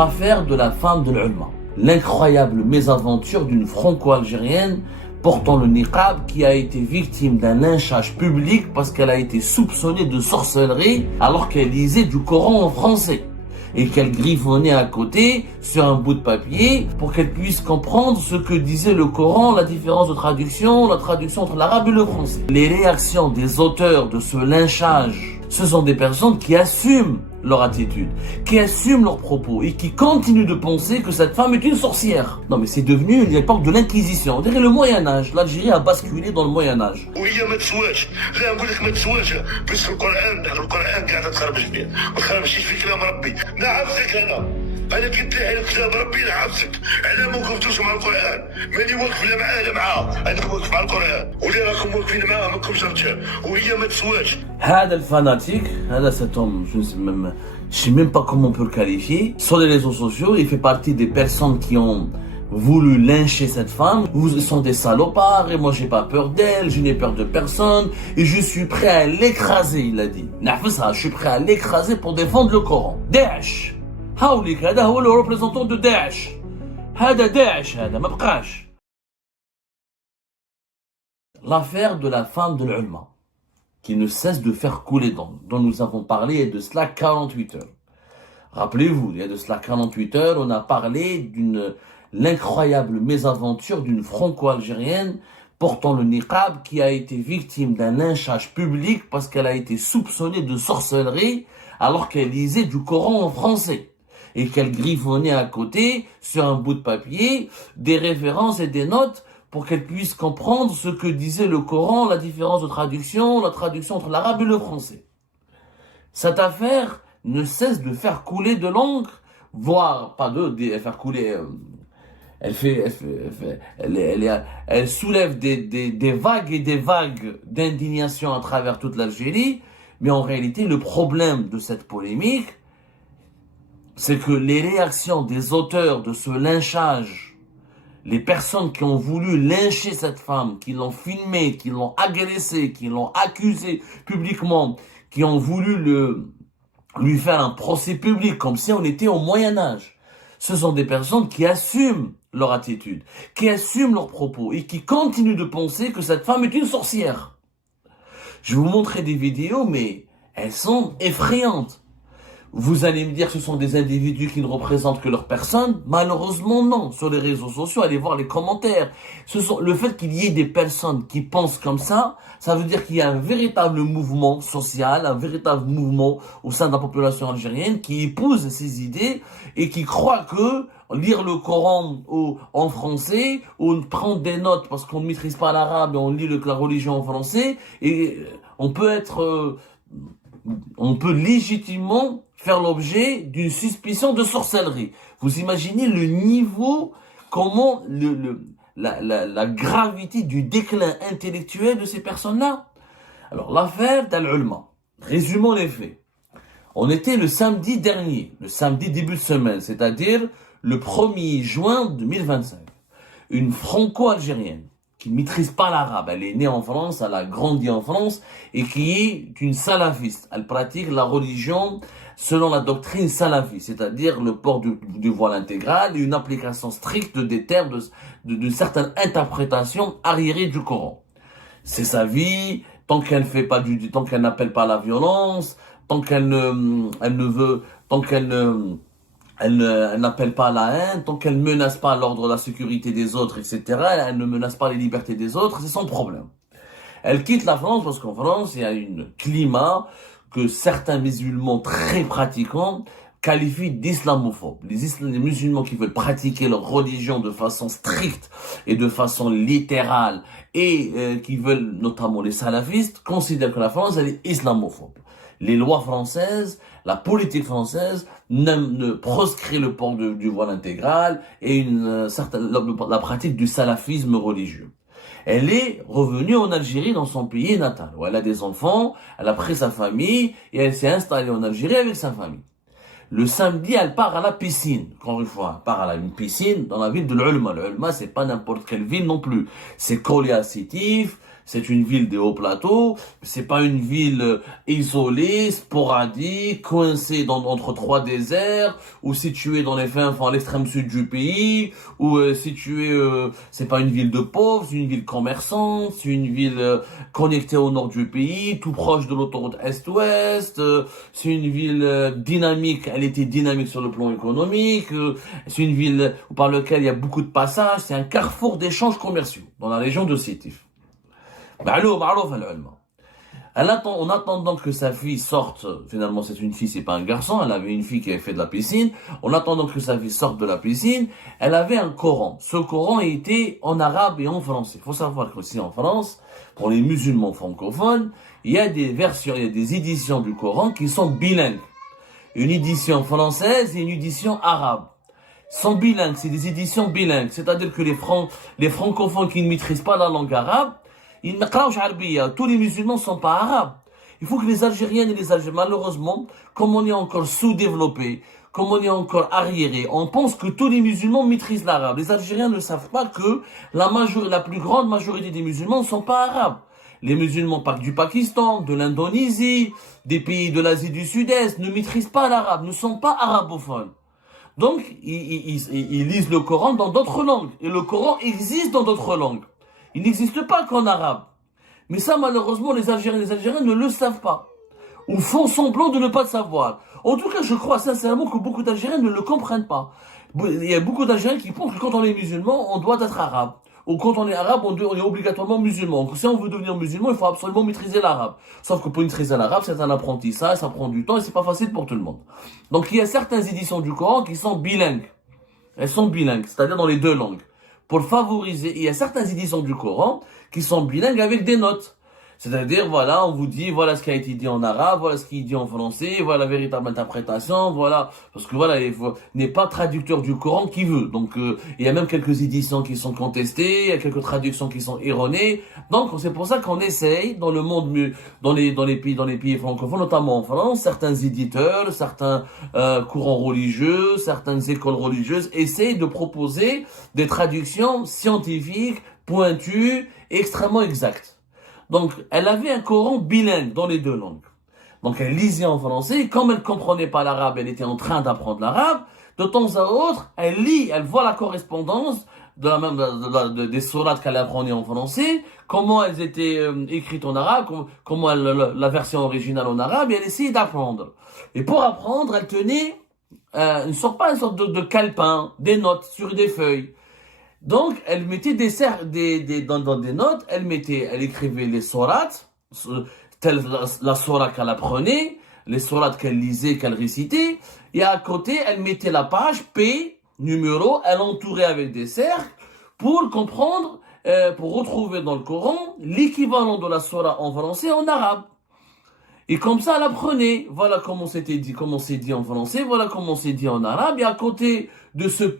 L'affaire de la femme de l'Ulma. L'incroyable mésaventure d'une franco-algérienne portant le niqab qui a été victime d'un lynchage public parce qu'elle a été soupçonnée de sorcellerie alors qu'elle lisait du Coran en français et qu'elle griffonnait à côté sur un bout de papier pour qu'elle puisse comprendre ce que disait le Coran, la différence de traduction, la traduction entre l'arabe et le français. Les réactions des auteurs de ce lynchage, ce sont des personnes qui assument leur attitude, qui assument leurs propos et qui continuent de penser que cette femme est une sorcière. Non mais c'est devenu une époque de l'inquisition, on dirait le Moyen-Âge. L'Algérie a basculé dans le Moyen-Âge. وهي ما تسواش، لا نقول لك ما تسواش، بس القرآن قاعدة تخربش فيه، ما تخربشيش في كلام ربي، نعرفك أنا كنت على كتاب ربي نعرفك، على ما وقفتوش مع القرآن، ماني واقف لا معاه لا معاه، أنا واقف مع القرآن، واللي راكم واقفين معاه ماكمش رجال، وهي ما تسواش. هذا الفاناتيك, هذا cet homme, je sais même pas comment on peut le qualifier, sur les réseaux sociaux, il fait partie des personnes qui ont voulu lyncher cette femme. Vous sont des salopards et moi j'ai pas peur d'elle, je n'ai peur de personne et je suis prêt à l'écraser, il a dit. Je suis prêt à l'écraser pour défendre le Coran. Daesh. هاوليك هذا هو le représentant de Daesh. هذا داعش هذا ما بقاش. L'affaire de la femme de l'Ulma qui ne cesse de faire couler dont nous avons parlé il y a de cela 48 heures. Rappelez-vous, il y a de cela 48 heures, on a parlé l'incroyable mésaventure d'une franco-algérienne portant le niqab qui a été victime d'un lynchage public parce qu'elle a été soupçonnée de sorcellerie alors qu'elle lisait du Coran en français et qu'elle griffonnait à côté sur un bout de papier des références et des notes pour qu'elle puisse comprendre ce que disait le Coran, la différence de traduction, la traduction entre l'arabe et le français. Cette affaire ne cesse de faire couler de l'encre, voire pas faire couler. Elle soulève des vagues et des vagues d'indignation à travers toute l'Algérie, mais en réalité, le problème de cette polémique, c'est que les réactions des auteurs de ce lynchage, les personnes qui ont voulu lyncher cette femme, qui l'ont filmée, qui l'ont agressée, qui l'ont accusée publiquement, qui ont voulu lui faire un procès public comme si on était au Moyen-Âge, ce sont des personnes qui assument leur attitude, qui assument leurs propos et qui continuent de penser que cette femme est une sorcière. Je vais vous montrer des vidéos, mais elles sont effrayantes. Vous allez me dire que ce sont des individus qui ne représentent que leur personne. Malheureusement, non. Sur les réseaux sociaux, allez voir les commentaires. Le fait qu'il y ait des personnes qui pensent comme ça veut dire qu'il y a un véritable mouvement social, un véritable mouvement au sein de la population algérienne qui épouse ces idées et qui croit que lire le Coran en français ou prendre des notes parce qu'on ne maîtrise pas l'arabe et on lit la religion en français et on peut légitimement faire l'objet d'une suspicion de sorcellerie. Vous imaginez le niveau, comment la gravité du déclin intellectuel de ces personnes-là. Alors l'affaire d'Al-Ulma, résumons les faits. On était le samedi dernier, le samedi début de semaine, c'est-à-dire le 1er juin 2025. Une franco-algérienne qui ne maîtrise pas l'arabe, elle est née en France, elle a grandi en France et qui est une salafiste. Elle pratique la religion selon la doctrine salafiste, c'est-à-dire le port du voile intégral et une application stricte des termes de certaines interprétations arriérées du Coran. C'est sa vie, tant qu'elle n'appelle pas à la violence, tant qu'elle n'appelle pas à la haine, tant qu'elle ne menace pas l'ordre, la sécurité des autres, etc. Elle ne menace pas les libertés des autres, c'est son problème. Elle quitte la France parce qu'en France, il y a un climat que certains musulmans très pratiquants qualifient d'islamophobe. Les musulmans qui veulent pratiquer leur religion de façon stricte et de façon littérale et qui veulent, notamment les salafistes, considèrent que la France, elle est islamophobe. Les lois françaises, la politique française ne proscrit le port du voile intégral et la pratique du salafisme religieux. Elle est revenue en Algérie dans son pays natal, où elle a des enfants, elle a pris sa famille et elle s'est installée en Algérie avec sa famille. Le samedi, elle part à la piscine. Encore une fois, elle part à une piscine dans la ville de l'Ulma. L'Ulma, c'est pas n'importe quelle ville non plus. C'est collé à Sétif, c'est une ville des hauts plateaux, c'est pas une ville isolée, sporadique, coincée entre trois déserts, ou située dans les fins, à l'extrême sud du pays, ou située, c'est pas une ville de pauvres, c'est une ville commerçante, c'est une ville connectée au nord du pays, tout proche de l'autoroute Est-Ouest, c'est une ville dynamique, elle était dynamique sur le plan économique, c'est une ville par laquelle il y a beaucoup de passages, c'est un carrefour d'échanges commerciaux dans la région de Sétif. En attendant que sa fille sorte, finalement c'est une fille, c'est pas un garçon, elle avait une fille qui avait fait de la piscine, en attendant que sa fille sorte de la piscine, elle avait un Coran. Ce Coran était en arabe et en français. Il faut savoir qu'aussi en France, pour les musulmans francophones, il y a des versions, il y a des éditions du Coran qui sont bilingues. Une édition française et une édition arabe. Sont bilingues, c'est des éditions bilingues. C'est-à-dire que les francophones qui ne maîtrisent pas la langue arabe, ils ne parlent pas arabe. Tous les musulmans ne sont pas arabes. Il faut que les Algériennes et les Algériens, malheureusement, comme on est encore sous-développé, comme on est encore arriéré, on pense que tous les musulmans maîtrisent l'arabe. Les Algériens ne savent pas que la plus grande majorité des musulmans ne sont pas arabes. Les musulmans du Pakistan, de l'Indonésie, des pays de l'Asie du Sud-Est ne maîtrisent pas l'arabe, ne sont pas arabophones. Donc, ils lisent le Coran dans d'autres langues. Et le Coran existe dans d'autres langues. Il n'existe pas qu'en arabe. Mais ça, malheureusement, les Algériens ne le savent pas. Ou font semblant de ne pas le savoir. En tout cas, je crois sincèrement que beaucoup d'Algériens ne le comprennent pas. Il y a beaucoup d'Algériens qui pensent que quand on est musulman, on doit être arabe. Ou quand on est arabe, on est obligatoirement musulman. Donc, si on veut devenir musulman, il faut absolument maîtriser l'arabe. Sauf que pour maîtriser l'arabe, c'est un apprentissage, ça prend du temps et c'est pas facile pour tout le monde. Donc, il y a certaines éditions du Coran qui sont bilingues. Elles sont bilingues, c'est-à-dire dans les deux langues. Pour favoriser, il y a certaines éditions du Coran qui sont bilingues avec des notes. C'est-à-dire, voilà, on vous dit, voilà ce qui a été dit en arabe, voilà ce qui est dit en français, voilà la véritable interprétation, voilà. Parce que voilà, il n'est pas traducteur du Coran qui veut. Donc, il y a même quelques éditions qui sont contestées, il y a quelques traductions qui sont erronées. Donc, c'est pour ça qu'on essaye, dans le monde, dans les pays francophones, notamment en France, certains éditeurs, certains courants religieux, certaines écoles religieuses essayent de proposer des traductions scientifiques, pointues, extrêmement exactes. Donc, elle avait un Coran bilingue dans les deux langues. Donc, elle lisait en français. Comme elle comprenait pas l'arabe, elle était en train d'apprendre l'arabe. De temps à autre, elle lit, elle voit la correspondance des sourates qu'elle apprenait en français, comment elles étaient écrites en arabe, comment la version originale en arabe, et elle essayait d'apprendre. Et pour apprendre, elle tenait une sorte de calepin, des notes sur des feuilles. Donc, elle mettait dans des notes, elle écrivait les sourates, telle la sourate qu'elle apprenait, les sourates qu'elle lisait, qu'elle récitait, et à côté, elle mettait la page P, numéro, elle entourait avec des cercles, pour comprendre, pour retrouver dans le Coran, l'équivalent de la sourate en français en arabe. Et comme ça, elle apprenait. Voilà comment c'est dit en français, voilà comment c'est dit en arabe. Et à côté de ces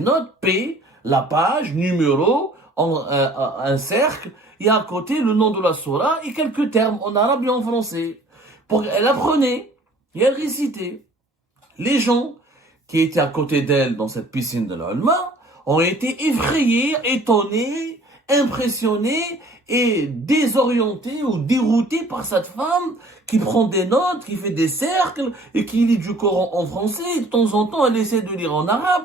notes, P, la page, numéro, un cercle, et à côté le nom de la sourate et quelques termes en arabe et en français. Elle apprenait et elle récitait. Les gens qui étaient à côté d'elle dans cette piscine de l'Alma ont été effrayés, étonnés, impressionnés et désorienté ou dérouté par cette femme qui prend des notes, qui fait des cercles et qui lit du Coran en français. Et de temps en temps, elle essaie de lire en arabe.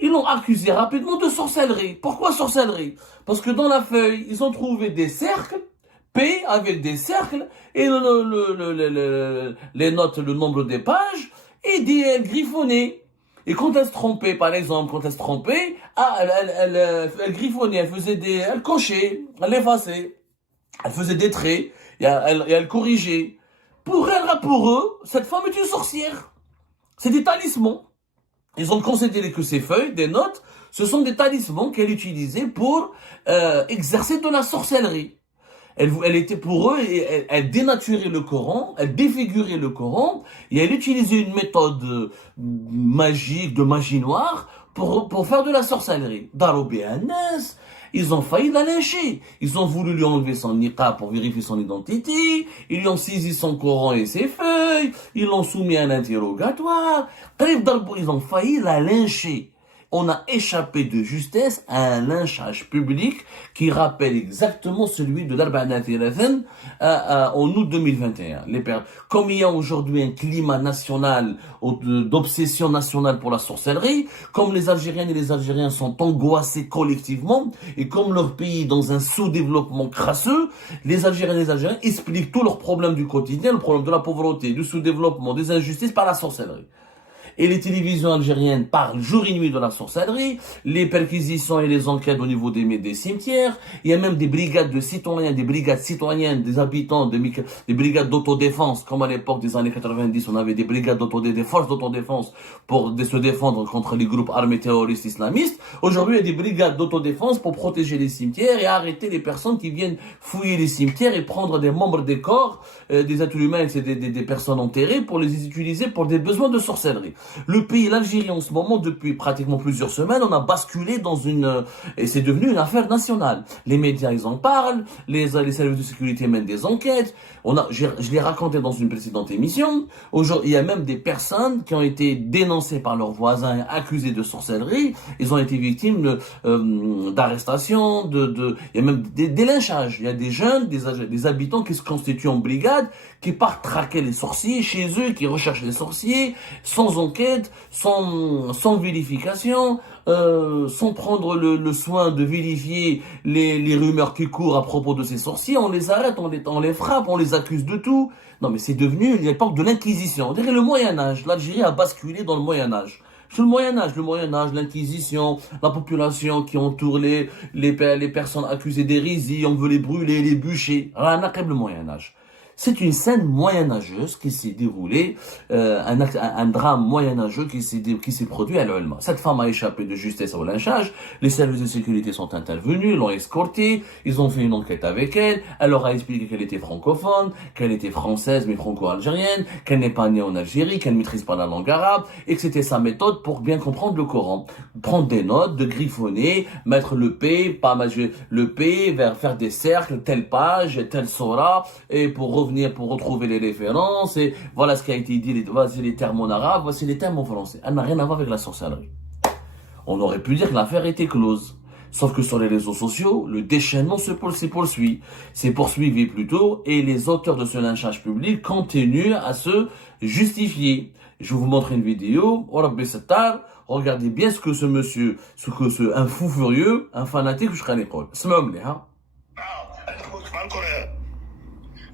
Ils l'ont accusé rapidement de sorcellerie. Pourquoi sorcellerie? Parce que dans la feuille, ils ont trouvé des cercles, P avec des cercles, et les notes, le nombre des pages, et elle griffonnait. Et quand elle se trompait, par exemple, elle griffonnait, elle cochait, elle effaçait, elle faisait des traits, et elle corrigeait. Pour eux, cette femme est une sorcière. C'est des talismans. Ils ont considéré que ces feuilles, des notes, ce sont des talismans qu'elle utilisait pour exercer de la sorcellerie. Elle était pour eux, elle dénaturait le Coran, elle défigurait le Coran, et elle utilisait une méthode magique, de magie noire, pour faire de la sorcellerie. Darobé Anas, ils ont failli la lyncher. Ils ont voulu lui enlever son niqab pour vérifier son identité, ils lui ont saisi son Coran et ses feuilles, ils l'ont soumis à un interrogatoire. Ils ont failli la lyncher. on a échappé de justesse à un lynchage public qui rappelle exactement celui de l'Arba'ana Thilathan en août 2021. Comme il y a aujourd'hui un climat national d'obsession nationale pour la sorcellerie, comme les Algériennes et les Algériens sont angoissés collectivement, et comme leur pays est dans un sous-développement crasseux, les Algériennes et les Algériens expliquent tous leurs problèmes du quotidien, le problème de la pauvreté, du sous-développement, des injustices par la sorcellerie. Et les télévisions algériennes parlent jour et nuit de la sorcellerie, les perquisitions et les enquêtes au niveau des cimetières. Il y a même des brigades de citoyens, des brigades citoyennes, des habitants, des brigades d'autodéfense, comme à l'époque des années 90, on avait des brigades des forces d'autodéfense pour se défendre contre les groupes armés terroristes islamistes. Aujourd'hui, il y a des brigades d'autodéfense pour protéger les cimetières et arrêter les personnes qui viennent fouiller les cimetières et prendre des membres des corps, des êtres humains et des personnes enterrées pour les utiliser pour des besoins de sorcellerie. Le pays, l'Algérie, en ce moment, depuis pratiquement plusieurs semaines, on a basculé dans et c'est devenu une affaire nationale. Les médias, ils en parlent, les services de sécurité mènent des enquêtes. Je l'ai raconté dans une précédente émission. Aujourd'hui, il y a même des personnes qui ont été dénoncées par leurs voisins et accusées de sorcellerie. Ils ont été victimes d'arrestations, il y a même des lynchages. Il y a des jeunes, des habitants qui se constituent en brigade, qui partent traquer les sorciers chez eux, qui recherchent les sorciers, sans enquête, sans vérification, sans prendre le soin de vérifier les rumeurs qui courent à propos de ces sorciers. On les arrête, on les frappe, on les accuse de tout. Non, mais c'est devenu l'époque de l'Inquisition. On dirait le Moyen-Âge. L'Algérie a basculé dans le Moyen-Âge. C'est le Moyen-Âge, l'Inquisition, la population qui entoure les personnes accusées d'hérésie, on veut les brûler, les bûcher. Rien à le Moyen-Âge. C'est une scène moyenâgeuse qui s'est déroulée, un drame moyenâgeux qui s'est produit à l'Ulma. Cette femme a échappé de justesse au lynchage, les services de sécurité sont intervenus, l'ont escortée, ils ont fait une enquête avec elle, elle leur a expliqué qu'elle était francophone, qu'elle était française mais franco-algérienne, qu'elle n'est pas née en Algérie, qu'elle ne maîtrise pas la langue arabe, et que c'était sa méthode pour bien comprendre le Coran. Prendre des notes, de griffonner, mettre le P, faire des cercles, telle page, telle sora, et pour retrouver les références, et voilà ce qui a été dit, voici les termes en arabe, voici les termes en français. Elle n'a rien à voir avec la sorcellerie. On aurait pu dire que l'affaire était close. Sauf que sur les réseaux sociaux, le déchaînement s'est poursuivi plutôt, et les auteurs de ce lynchage public continuent à se justifier. Je vous montre une vidéo, regardez bien ce que ce monsieur, un fou furieux, un fanatique, je serai à l'école.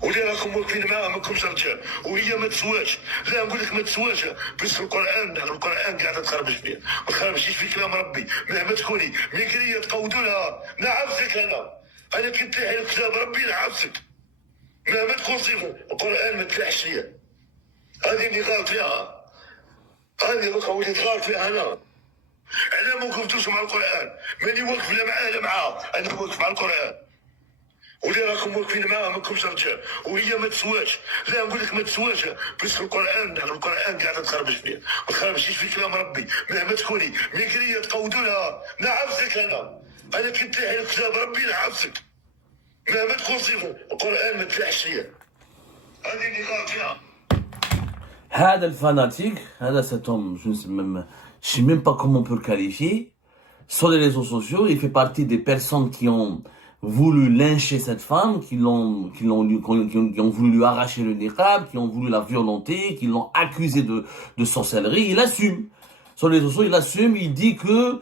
ولي راكم واقفين معاها ماكمش رجال وهي ما تسواش. لا نقول لك ما تسواش بس القران قاعده تخربش فيها ما تخربشيش في كلام ربي مهما تكوني ميكريه تقودوا لها نعرفك انا كنت على كتاب ربي نعرفك مهما تكون صيفو القران ما تلاحش فيها. هذه اللي غلط فيها هذه بقى وليت غلط فيها انا ما وقفتوش مع القران ماني واقف لا معاه لا معاه انا واقف مع القران. ولي راكم واقفين معاها ماكمش رجال وهي ما تسواش. لا نقول لك ما تسواش بس القران قاعده تخربش فيها ما تخربشيش في كلام ربي مهما تكوني ميكريه تقودوا لها نعرفك انا كنت على كتاب ربي نعرفك مهما تكون صيفو القران ما تلاحش فيها. هذه اللي غلط فيها. هذا الفاناتيك, cet homme, je ne sais même pas comment on peut le qualifier, sur les réseaux sociaux, il fait partie des personnes qui ont voulu lyncher cette femme, qui ont voulu lui arracher le niqab, qui ont voulu la violenter, qui l'ont accusé de sorcellerie. Il assume. Sur les réseaux sociaux, il assume, il dit que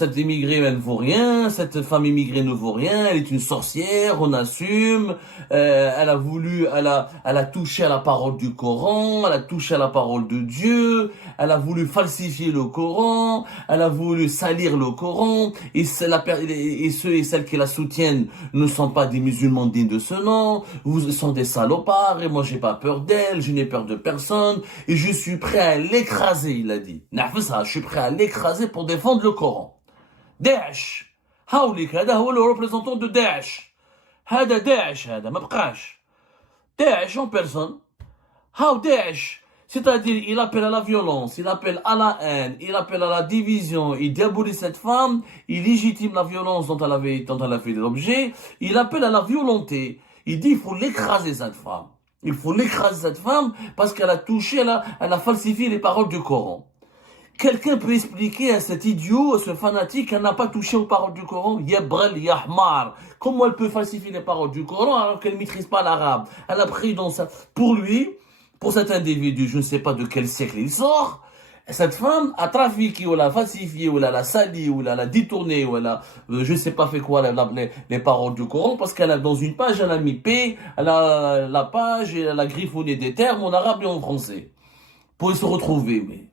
cette immigrée, elle ne vaut rien, cette femme immigrée ne vaut rien, elle est une sorcière, on assume, elle a touché à la parole du Coran, elle a touché à la parole de Dieu, elle a voulu falsifier le Coran, elle a voulu salir le Coran, et ceux et celles qui la soutiennent ne sont pas des musulmans dignes de ce nom, vous sont des salopards, et moi j'ai pas peur d'elle, je n'ai peur de personne, et je suis prêt à l'écraser, il a dit. Je suis prêt à l'écraser pour défendre le Coran. Daesh. Haoulik, هذا هو le représentant de Daesh. هذا Daesh, هذا ما بقاش. Daesh en personne. How Daesh. C'est-à-dire, il appelle à la violence, il appelle à la haine, il appelle à la division, il diabolise cette femme, il légitime la violence dont elle a fait l'objet, il appelle à la violenté. Il dit, il faut l'écraser cette femme. Il faut l'écraser cette femme parce qu'elle a touché, elle a falsifié les paroles du Coran. Quelqu'un peut expliquer à cet idiot, à ce fanatique, qu'elle n'a pas touché aux paroles du Coran? Yabrel Yahmar. Comment elle peut falsifier les paroles du Coran alors qu'elle ne maîtrise pas l'arabe? Elle a pris dans sa... Pour lui, pour cet individu, je ne sais pas de quel siècle il sort, cette femme a trafiqué, ou l'a falsifié, ou l'a sali, ou l'a détourné, ou elle a, je ne sais pas fait quoi, les paroles du Coran, parce qu'elle a, dans une page, elle a mis P, elle a la page, et elle a griffonné des termes en arabe et en français. Pour se retrouver, mais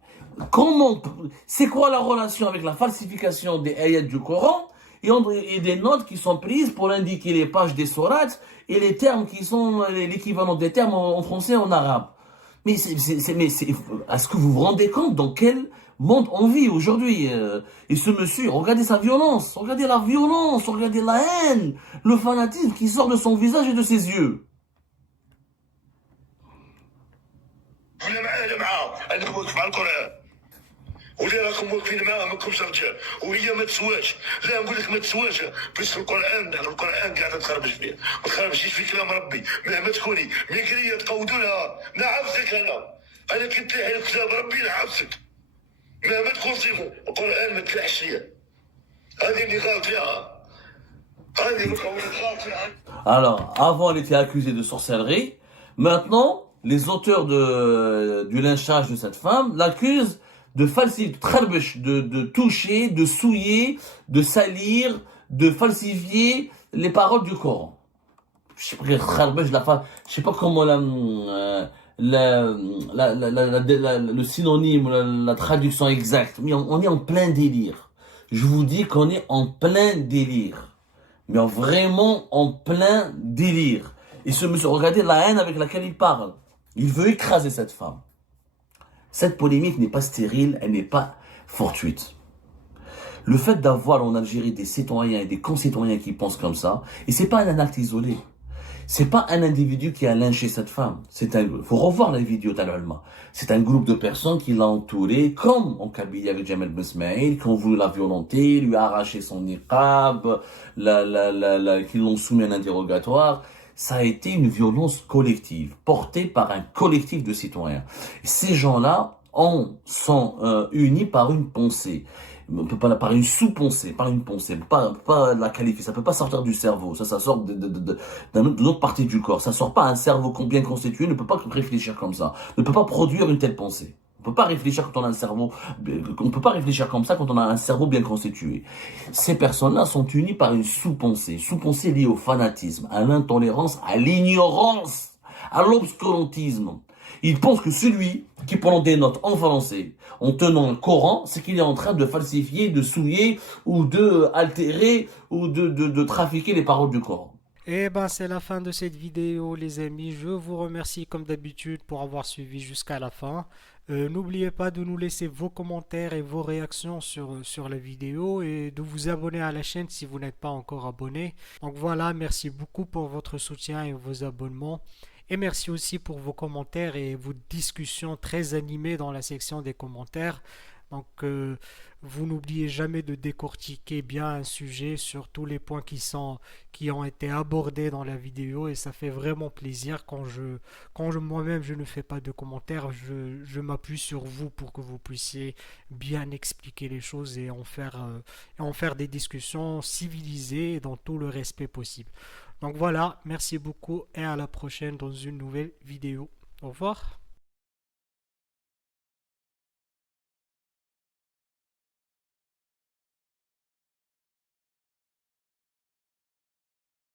comment, c'est quoi la relation avec la falsification des ayats du Coran et des notes qui sont prises pour indiquer les pages des sourates et les termes qui sont l'équivalent des termes en français et en arabe? Mais est-ce que vous vous rendez compte dans quel monde on vit aujourd'hui? Et ce monsieur, regardez sa violence, regardez la violence, regardez la haine, le fanatisme qui sort de son visage et de ses yeux. ولا معاه لا معاه عندكم واقف مع القران ولا راكم واقفين معاه ماكمش رجال وهي ما تسواش. لا نقول لك ما تسواش بس القران قاعده تخربش فيه ما تخربشيش في كلام ربي مهما تكوني ميكريه تقودوا لها نعرفك انا كنت تلاحي كتاب ربي نعرفك مهما تكون صفه القران ما تلاحش ليا هذه اللي غلط فيها هذه المقاومه غلط فيها. Alors, avant elle était accusée de sorcellerie, maintenant les auteurs du lynchage de cette femme l'accusent de falsifier, de toucher, de souiller, de salir, de falsifier les paroles du Coran. Je sais pas comment le synonyme, la traduction exacte, mais on est en plein délire. Je vous dis qu'on est en plein délire. Mais vraiment en plein délire. Et ce monsieur, regardez la haine avec laquelle il parle. Il veut écraser cette femme. Cette polémique n'est pas stérile, elle n'est pas fortuite. Le fait d'avoir en Algérie des citoyens et des concitoyens qui pensent comme ça, et c'est pas un acte isolé. C'est pas un individu qui a lynché cette femme. Faut revoir la vidéo d'Al-Ulma. C'est un groupe de personnes qui l'a entouré, comme en Kabylie avec Jamal Ben Ismaïl, qui ont voulu la violenter, lui arracher son niqab, qui l'ont soumis à un interrogatoire. Ça a été une violence collective, portée par un collectif de citoyens. Et ces gens-là sont unis par une pensée. On peut pas par une sous-pensée, par une pensée, on peut pas la qualifier, ça peut pas sortir du cerveau, ça sort d'une autre partie du corps, ça sort pas un cerveau bien constitué, ne peut pas réfléchir comme ça, ne peut pas produire une telle pensée. On peut pas réfléchir quand on a un cerveau, on peut pas réfléchir comme ça quand on a un cerveau bien constitué. Ces personnes-là sont unies par une sous-pensée liée au fanatisme, à l'intolérance, à l'ignorance, à l'obscurantisme. Ils pensent que celui qui prend des notes en français en tenant un Coran, c'est qu'il est en train de falsifier, de souiller ou de altérer ou de trafiquer les paroles du Coran. Et ben c'est la fin de cette vidéo les amis, je vous remercie comme d'habitude pour avoir suivi jusqu'à la fin. N'oubliez pas de nous laisser vos commentaires et vos réactions sur la vidéo et de vous abonner à la chaîne si vous n'êtes pas encore abonné. Donc voilà, merci beaucoup pour votre soutien et vos abonnements. Et merci aussi pour vos commentaires et vos discussions très animées dans la section des commentaires. Donc, vous n'oubliez jamais de décortiquer bien un sujet sur tous les points qui ont été abordés dans la vidéo. Et ça fait vraiment plaisir quand moi-même je ne fais pas de commentaires. Je m'appuie sur vous pour que vous puissiez bien expliquer les choses et en faire des discussions civilisées et dans tout le respect possible. Donc voilà, merci beaucoup et à la prochaine dans une nouvelle vidéo. Au revoir.